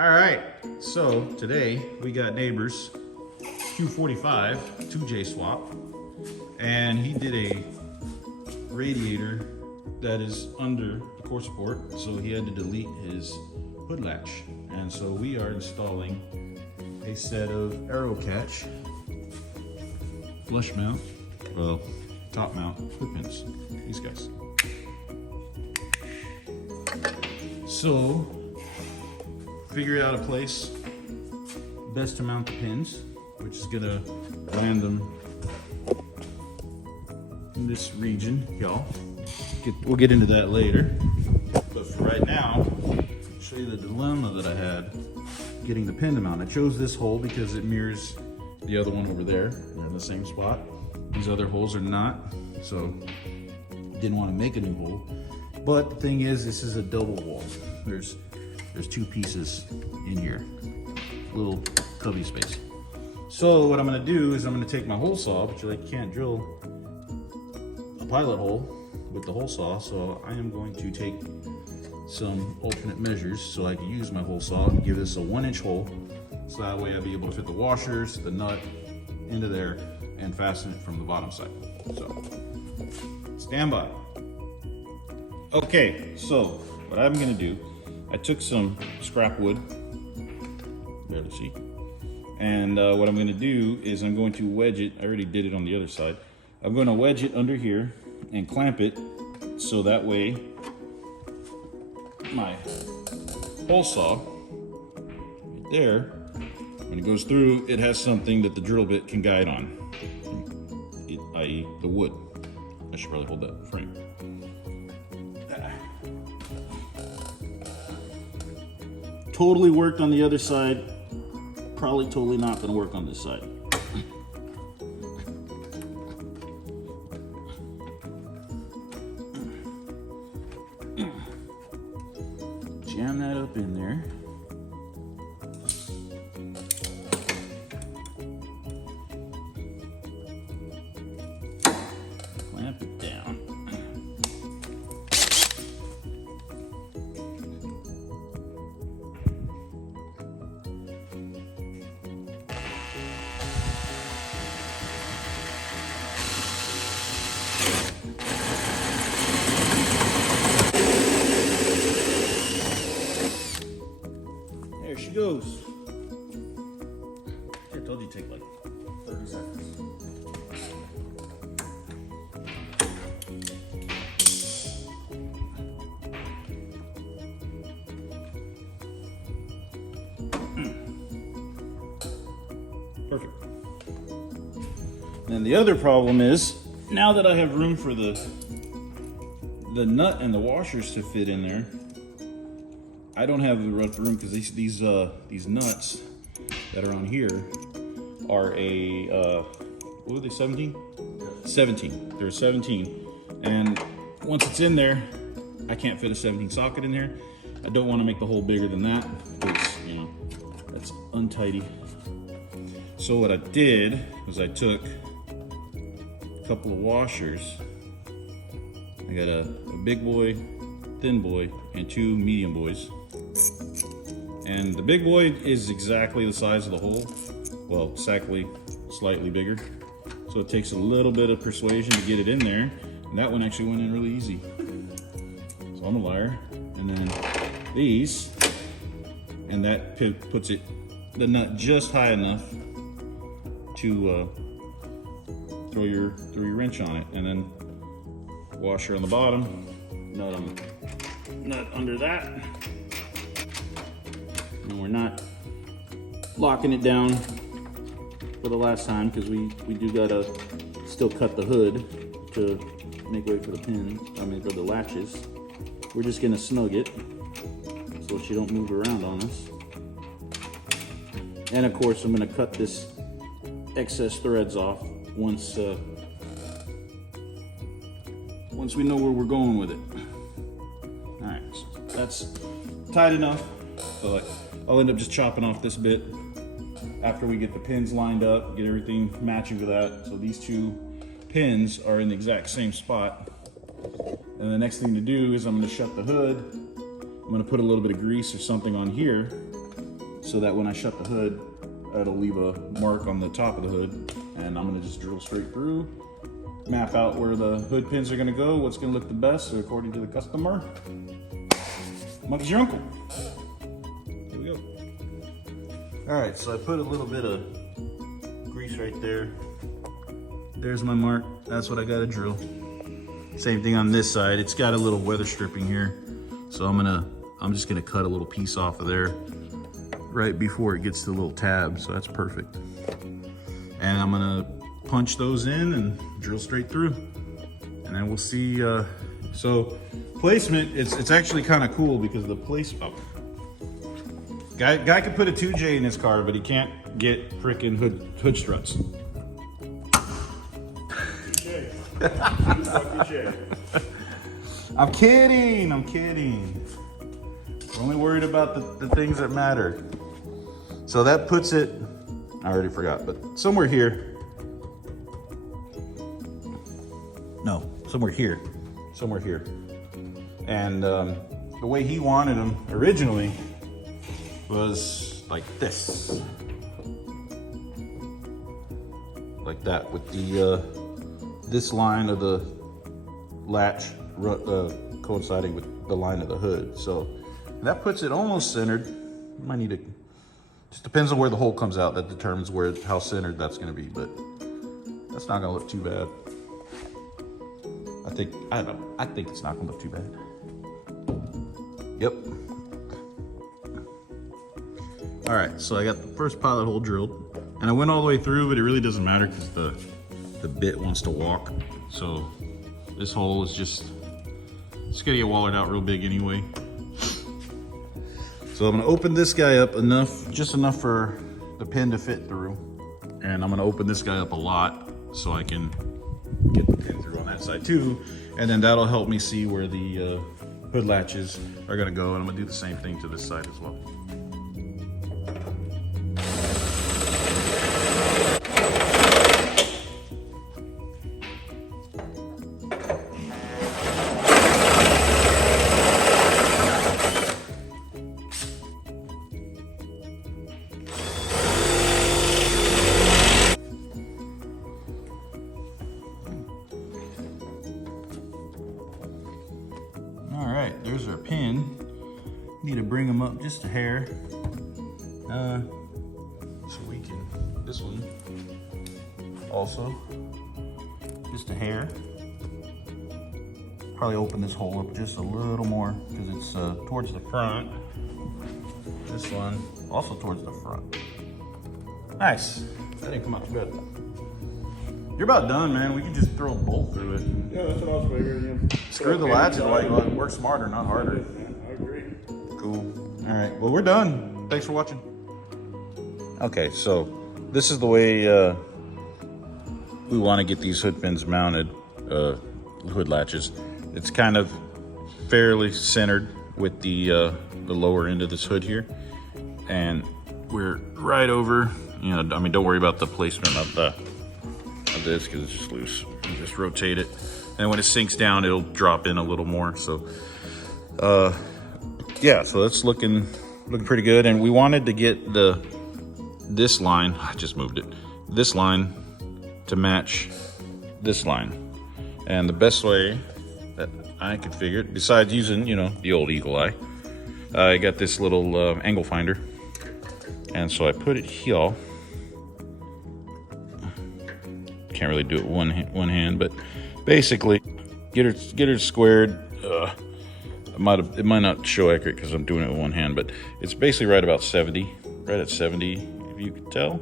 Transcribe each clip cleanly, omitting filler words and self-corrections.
All right, so today we got neighbors Q45 2J swap, and he did a radiator that is under the core support, so he had to delete his hood latch. And so we are installing a set of AreoCatch flush mount, well, top mount hood pins, these guys. So figure out a place best to mount the pins, which is gonna land them in this region, y'all. We'll get into that later. But for right now, I'll show you the dilemma that I had getting the pin to mount. I chose this hole because it mirrors the other one over there. They're in the same spot. These other holes are not, so didn't want to make a new hole. But the thing is, this is a double wall. There's two pieces in here, little cubby space. So what I'm gonna do is I'm gonna take my hole saw, but you can't drill a pilot hole with the hole saw, so I am going to take some alternate measures so I can use my hole saw and give this a 1-inch hole, so that way I'll be able to fit the washers, the nut into there and fasten it from the bottom side. So stand by. Okay, so what I'm gonna do, I took some scrap wood, there to see, and what I'm gonna do is I'm going to wedge it. I already did it on the other side. I'm gonna wedge it under here and clamp it, so that way my hole saw right there, when it goes through, it has something that the drill bit can guide on, i.e. the wood. I should probably hold that frame. Totally worked on the other side, probably totally not gonna work on this side. Jam that up in there. Clamp it down. There she goes. I told you to take like 30 seconds. Perfect. And the other problem is, now that I have room for the nut and the washers to fit in there, I don't have the room because these nuts that are on here are a what are they, 17? 17. They're 17, and once it's in there, I can't fit a 17 socket in there. I don't want to make the hole bigger than that because, you know, that's untidy. So what I did was I took a couple of washers. I got a big boy, thin boy, and 2 medium boys. And the big boy is exactly the size of the hole. Well, exactly, slightly bigger. So it takes a little bit of persuasion to get it in there. And that one actually went in really easy. So I'm a liar. And then these, and that puts the nut just high enough to throw your wrench on it. And then washer on the bottom, nut under that. And we're not locking it down for the last time because we do gotta still cut the hood to make way for the pin, for the latches. We're just gonna snug it so she don't move around on us. And of course I'm gonna cut this excess threads off once we know where we're going with it. All right, so that's tight enough. So I'll end up just chopping off this bit after we get the pins lined up, get everything matching to that. So these 2 pins are in the exact same spot. And the next thing to do is I'm gonna shut the hood. I'm gonna put a little bit of grease or something on here so that when I shut the hood, it'll leave a mark on the top of the hood. And I'm gonna just drill straight through, map out where the hood pins are gonna go, what's gonna look the best according to the customer. Monkey's your uncle. Here we go. All right, so I put a little bit of grease right there. There's my mark. That's what I gotta drill. Same thing on this side. It's got a little weather stripping here. So I'm just gonna cut a little piece off of there right before it gets to the little tab. So that's perfect. And I'm gonna punch those in and drill straight through. And then we'll see, so placement, it's actually kind of cool because the placement, guy could put a 2J in his car, but he can't get frickin' hood struts. I'm kidding. We're only worried about the things that matter. So that puts it, I already forgot, but somewhere here. No, somewhere here. And the way he wanted them originally was like this. Like that, with the this line of the latch coinciding with the line of the hood. So that puts it almost centered. You might need to, just depends on where the hole comes out. That determines how centered that's gonna be, but that's not gonna look too bad. I think it's not gonna look too bad. Yep. All right, so I got the first pilot hole drilled, and I went all the way through, but it really doesn't matter because the bit wants to walk. So this hole is just, it's gonna get wallered out real big anyway. So I'm gonna open this guy up just enough for the pin to fit through. And I'm gonna open this guy up a lot so I can get the pin through on that side too. And then that'll help me see where the hood latches are gonna go. And I'm gonna do the same thing to this side as well. There's our pin. Need to bring them up just a hair. So we can, this one also, just a hair. Probably open this hole up just a little more because it's towards the front. This one also towards the front. Nice. That didn't come out too bad. You're about done, man. We can just throw a bolt through it. Yeah, that's what I was figuring. Yeah. Screw the latches, like work smarter, not harder. I agree. Cool. All right, well, we're done. Thanks for watching. Okay, so this is the way we want to get these hood pins mounted, hood latches. It's kind of fairly centered with the lower end of this hood here. And we're right over, I mean, don't worry about the placement of this because it's just loose. You just rotate it. And when it sinks down, it'll drop in a little more. So, yeah, so that's looking pretty good. And we wanted to get this line, I just moved it, this line to match this line. And the best way that I could figure it, besides using, the old eagle eye, I got this little angle finder. And so I put it here. Can't really do it one hand, but basically get her squared. It might not show accurate because I'm doing it with one hand, but it's basically right about 70, right at 70, if you could tell.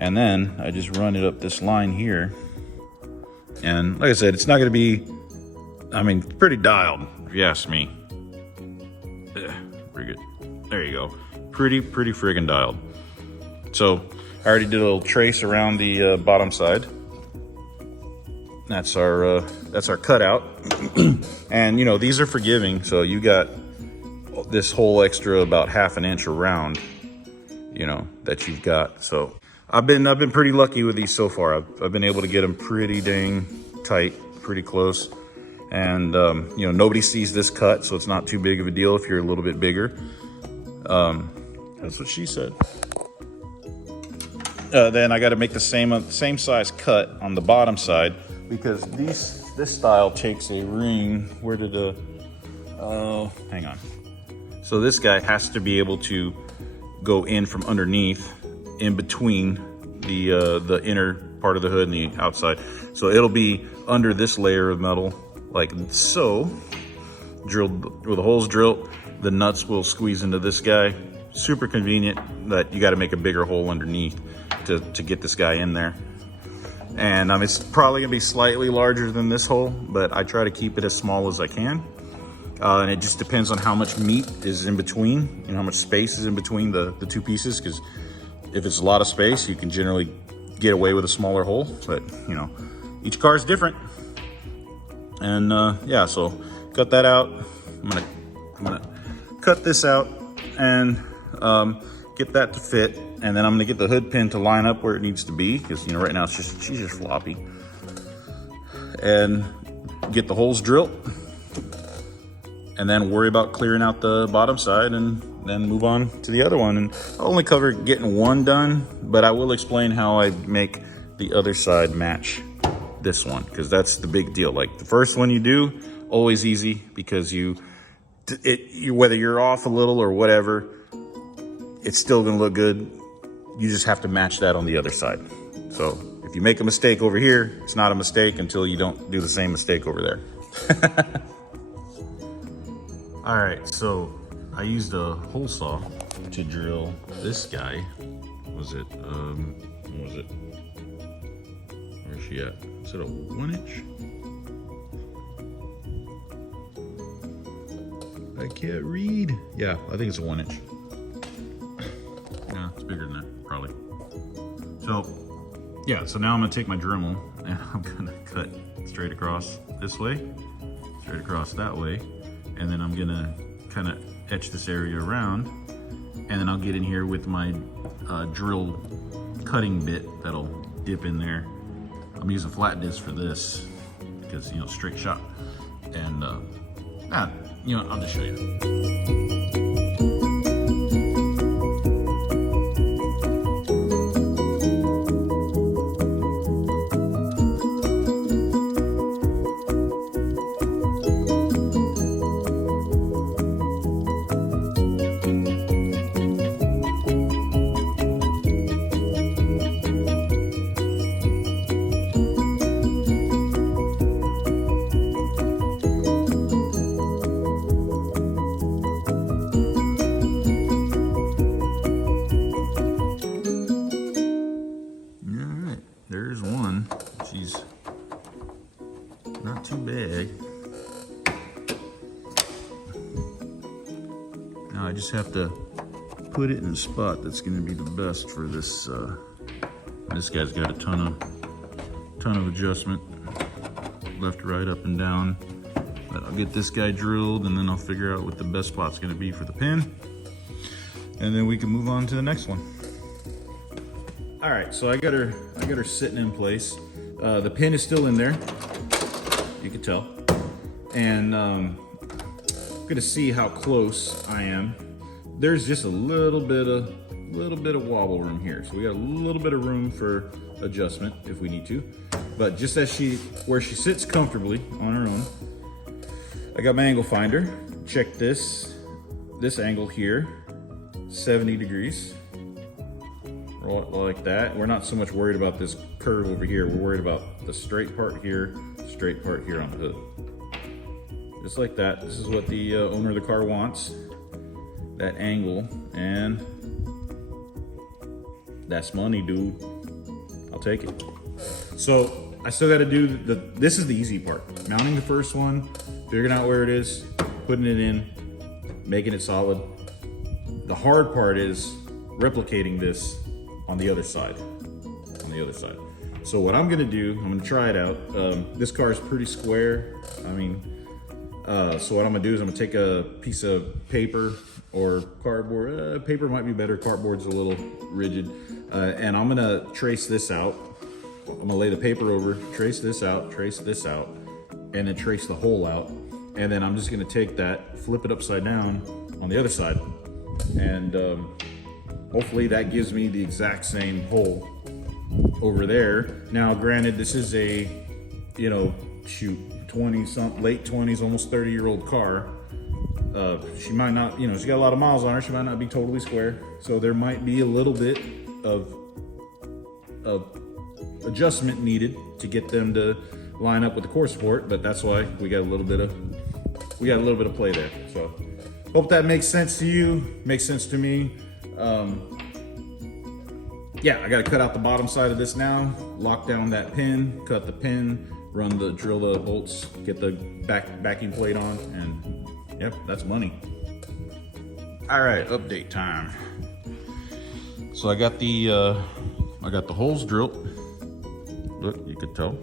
And then I just run it up this line here. And like I said, it's not gonna be, pretty dialed, if you ask me. Pretty good. There you go. Pretty friggin' dialed. So I already did a little trace around the bottom side. That's our cutout. And these are forgiving, so you got this whole extra about ½ an inch around, that you've got. So I've been pretty lucky with these so far. I've been able to get them pretty dang tight, pretty close. And nobody sees this cut, so it's not too big of a deal if you're a little bit bigger. That's what she said. Then I got to make the same size cut on the bottom side, because this style takes a ring. Where did the, oh, hang on. So this guy has to be able to go in from underneath, in between the inner part of the hood and the outside. So it'll be under this layer of metal, like so, drilled with the holes drilled. The nuts will squeeze into this guy. Super convenient, but you got to make a bigger hole underneath to get this guy in there. And it's probably gonna be slightly larger than this hole, but I try to keep it as small as I can. And it just depends on how much meat is in between and how much space is in between the two pieces, because if it's a lot of space, you can generally get away with a smaller hole, but you know, each car is different. And yeah, so cut that out. I'm gonna cut this out and get that to fit, and then I'm gonna get the hood pin to line up where it needs to be, because you know right now she's just floppy. And get the holes drilled, and then worry about clearing out the bottom side, and then move on to the other one. And I'll only cover getting one done, but I will explain how I make the other side match this one, because that's the big deal. Like the first one you do, always easy, because whether you're off a little or whatever, it's still gonna look good. You just have to match that on the other side. So if you make a mistake over here, it's not a mistake until you don't do the same mistake over there. All right, so I used a hole saw to drill this guy. What was it? Where's she at? Is it a 1 inch? I can't read. Yeah, I think it's a 1 inch. Yeah, it's bigger than that, probably. So, yeah, so now I'm gonna take my Dremel and I'm gonna cut straight across this way, straight across that way, and then I'm gonna kind of etch this area around, and then I'll get in here with my drill cutting bit that'll dip in there. I'm using flat disc for this because, you know, straight shot. And, you know, I'll just show you. There's one. She's not too bad. Now I just have to put it in a spot that's going to be the best for this. This guy's got a ton of adjustment, left, right, up, and down. But I'll get this guy drilled, and then I'll figure out what the best spot's going to be for the pin, and then we can move on to the next one. All right, so I got her sitting in place. The pin is still in there, you can tell. And I'm gonna see how close I am. There's just a little bit of wobble room here. So we got a little bit of room for adjustment if we need to. But just where she sits comfortably on her own, I got my angle finder. Check this angle here, 70 degrees. Like that. We're not so much worried about this curve over here. We're worried about the straight part here on the hood. Just like that. This is what the owner of the car wants. That angle, and that's money, dude. I'll take it. So I still got to do this is the easy part. Mounting the first one, figuring out where it is, putting it in, making it solid. The hard part is replicating this on the other side. So what I'm gonna do, I'm gonna try it out. This car is pretty square. So what I'm gonna do is I'm gonna take a piece of paper or cardboard. Paper might be better, cardboard's a little rigid. And I'm gonna trace this out. I'm gonna lay the paper over, trace this out, and then trace the hole out. And then I'm just gonna take that, flip it upside down on the other side, and hopefully that gives me the exact same hole over there. Now, granted, this is a, you know, shoot, 20-something, late 20s, almost 30-year-old car. She might not, you know, she got a lot of miles on her. She might not be totally square. So there might be a little bit of adjustment needed to get them to line up with the core support, but that's why we got a little bit of play there. So hope that makes sense to you, makes sense to me. Yeah, I got to cut out the bottom side of this now, lock down that pin, cut the pin, drill the bolts, get the backing plate on, and yep, that's money. All right, update time. So I got the holes drilled. Look, you could tell.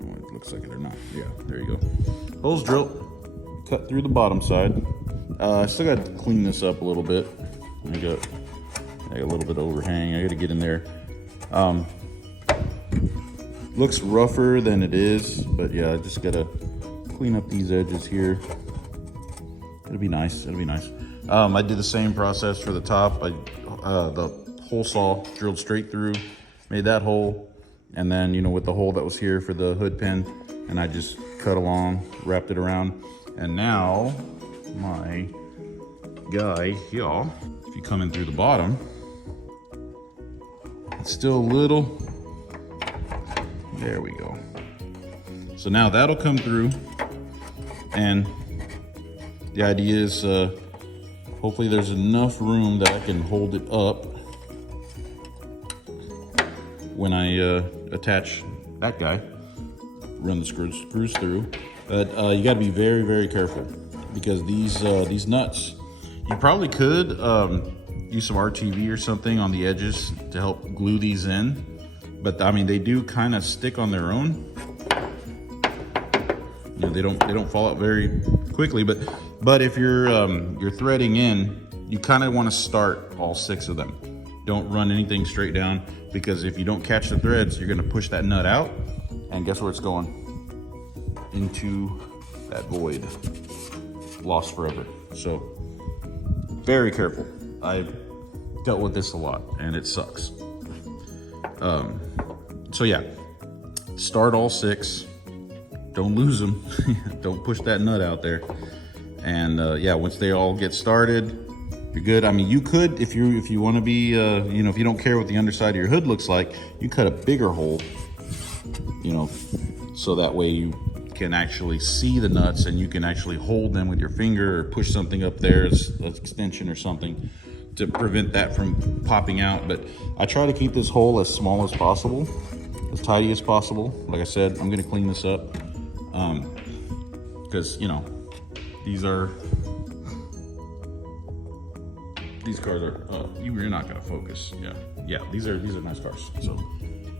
Oh, it looks like it or not. Yeah, there you go. Holes drilled, cut through the bottom side. I still got to clean this up a little bit. I got a little bit of overhang. I got to get in there. Looks rougher than it is, but yeah, I just got to clean up these edges here. It'll be nice. It'll be nice. I did the same process for the top. The hole saw drilled straight through, made that hole, and then, you know, with the hole that was here for the hood pin, and I just cut along, wrapped it around, and now my guy here, if you come in through the bottom, it's still a little, there we go. So now that'll come through, and the idea is hopefully there's enough room that I can hold it up when I attach that guy, run the screws through. But you got to be very, very careful, because these nuts, you probably could use some RTV or something on the edges to help glue these in. But I mean, they do kind of stick on their own. You know, they don't fall out very quickly. But if you're threading in, you kind of want to start all 6 of them. Don't run anything straight down, because if you don't catch the threads, you're going to push that nut out, and guess where it's going? Into that void. Lost forever. So very careful. I've dealt with this a lot, and it sucks. So yeah, start all 6. Don't lose them. Don't push that nut out there. And yeah, once they all get started, you're good. I mean, you could, if you want to be, you know, if you don't care what the underside of your hood looks like, you cut a bigger hole, you know, so that way you can actually see the nuts and you can actually hold them with your finger or push something up there as an extension or something to prevent that from popping out. But I try to keep this hole as small as possible, as tidy as possible. Like I said, I'm going to clean this up because, you know, these cars are, you're not gonna focus. Yeah, these are nice cars. So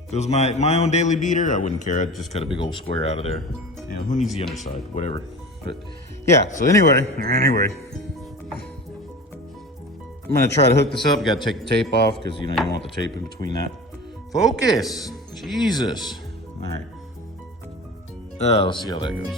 if it was my own daily beater, I wouldn't care. I'd just cut a big old square out of there. You know, who needs the underside? Whatever. But yeah, so anyway, I'm gonna try to hook this up. Gotta take the tape off, because you know, you don't want the tape in between that. Focus, Jesus. All right. Let's see how that goes.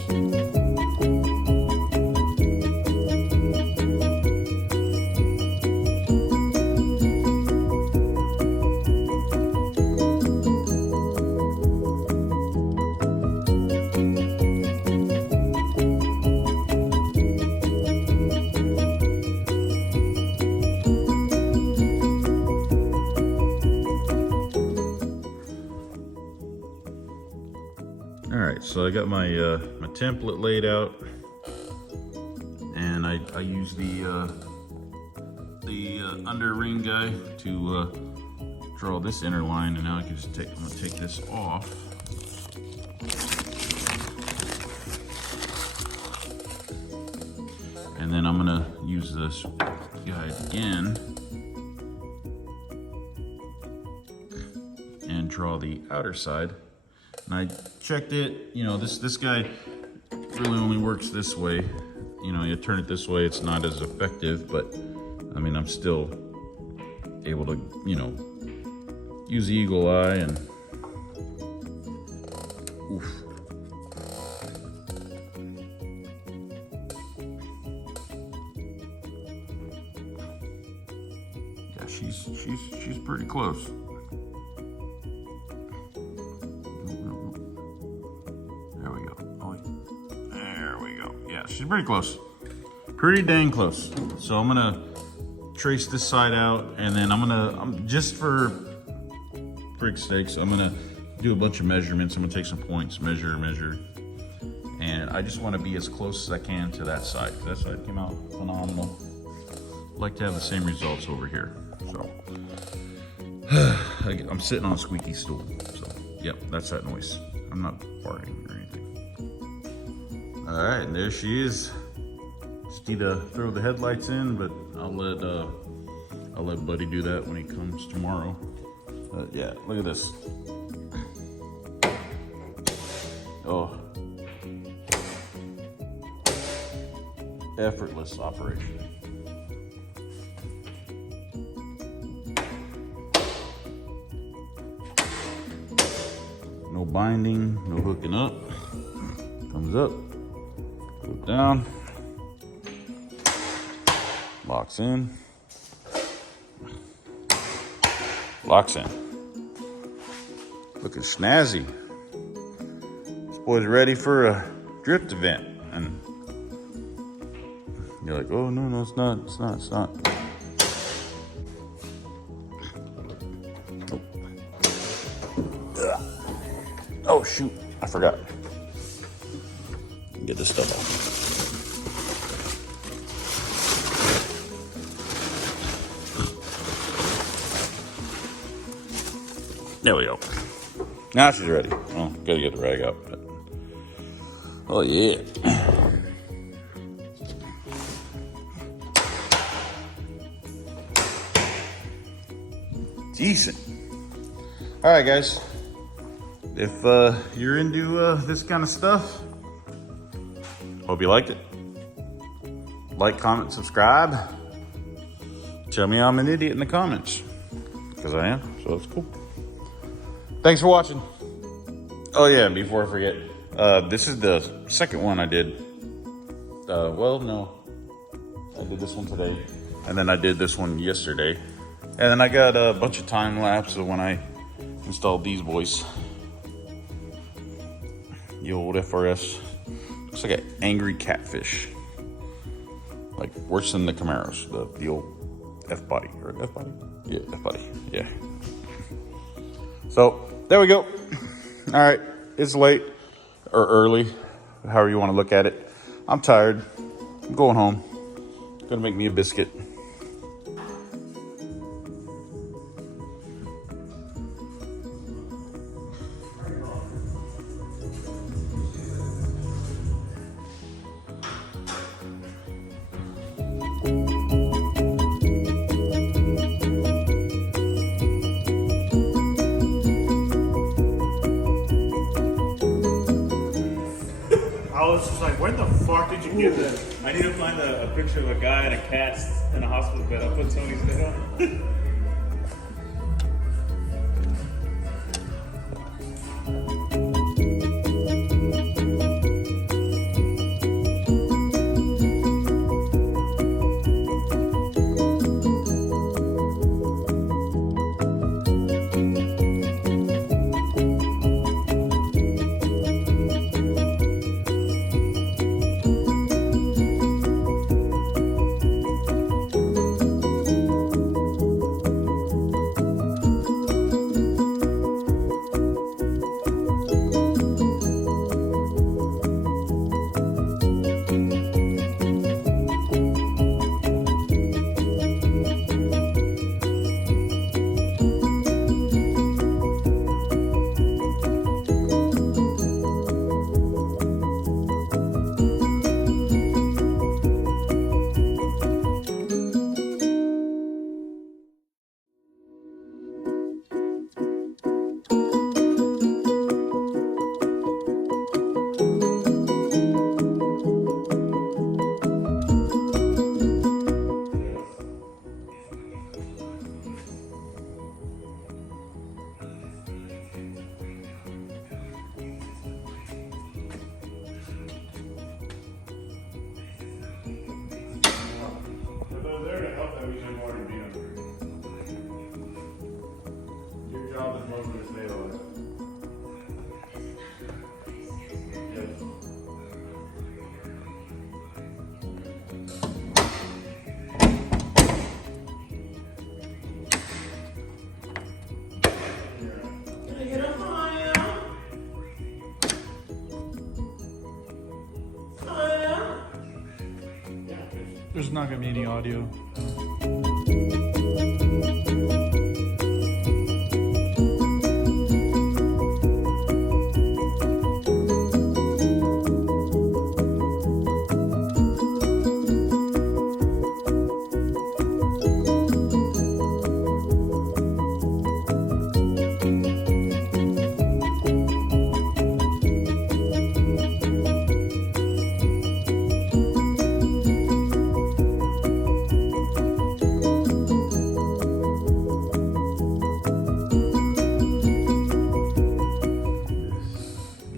So I got my my template laid out, and I use the under ring guy to draw this inner line, and now I can just I'm gonna take this off. And then I'm gonna use this guide again and draw the outer side. And I checked it, you know, this guy really only works this way. You know, you turn it this way, it's not as effective, but I mean, I'm still able to, you know, use the eagle eye and oof. Yeah, she's pretty close. There we go. Oh, there we go. Yeah, she's pretty close. Pretty dang close. So I'm gonna trace this side out, and then I'm just for frick's sakes, I'm gonna do a bunch of measurements. I'm gonna take some points, measure, and I just want to be as close as I can to that side. That side came out phenomenal. I'd like to have the same results over here. So I'm sitting on a squeaky stool. So yep, that's that noise. I'm not farting or anything. All right, and there she is. Just need to throw the headlights in, but I'll let Buddy do that when he comes tomorrow. Yeah, look at this. Oh, effortless operation. No binding, no hooking up. Comes up, goes down, locks in, locks in. Looking snazzy. This boy's ready for a drift event. And you're like, oh no, it's not. Oh shoot, I forgot. Get this stuff off. There we go. Now she's ready. Oh, gotta get the rag out. Oh yeah. Decent. All right, guys. If you're into this kind of stuff, hope you liked it. Like, comment, subscribe. Tell me I'm an idiot in the comments, because I am, so that's cool. Thanks for watching. Oh yeah, and before I forget, this is the second one I did. Well, no, I did this one today, and then I did this one yesterday, and then I got a bunch of time lapse of when I installed these boys. The old FRS. Looks like an angry catfish. Like worse than the Camaros, the old F-body, or F-body? Yeah, F-body, yeah. So, there we go. All right, it's late, or early, however you want to look at it. I'm tired, I'm going home. Gonna make me a biscuit. I was just like, where the fuck did you get that? I need to find a picture of a guy in a cast in a hospital bed. I'll put Tony's bed on. If I was there to help, that means I'm already being under. job is most of his nail. Yes. There's not gonna be any audio.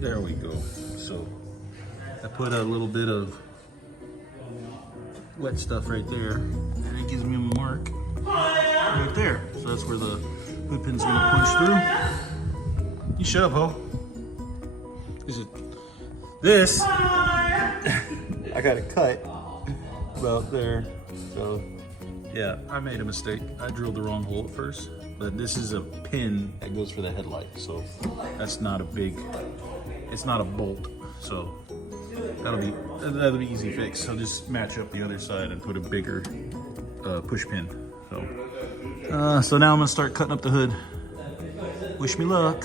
There we go. So I put a little bit of wet stuff right there, and it gives me a mark right there. So that's where the hood pin's gonna punch through. You shut up, ho. This I got it cut about there. So yeah, I made a mistake. I drilled the wrong hole at first, but this is a pin that goes for the headlight. So that's not a big, it's not a bolt. So that'll be easy fix. So just match up the other side and put a bigger push pin. So now I'm gonna start cutting up the hood. Wish me luck.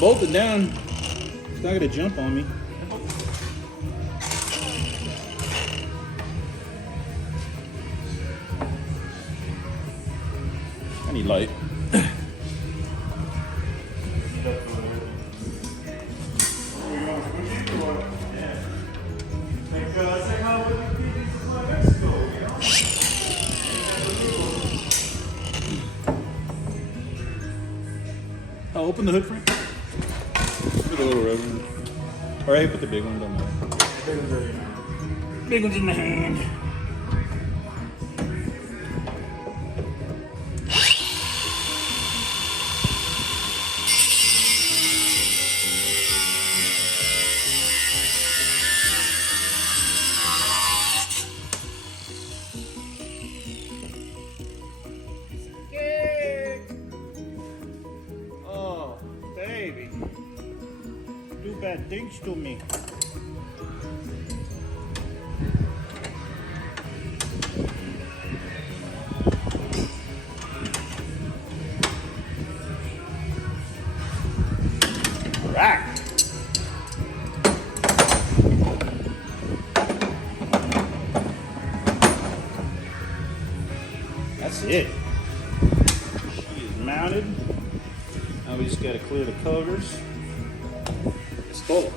Bolt it down. It's not gonna jump on me. I need light. I'll open the hood frame. Put the little red one. Or I put the big one down there. Big one's in the hand. Oh, baby. Do bad things to me. right. That's it. She is mounted. Now we just got to clear the covers. It's full.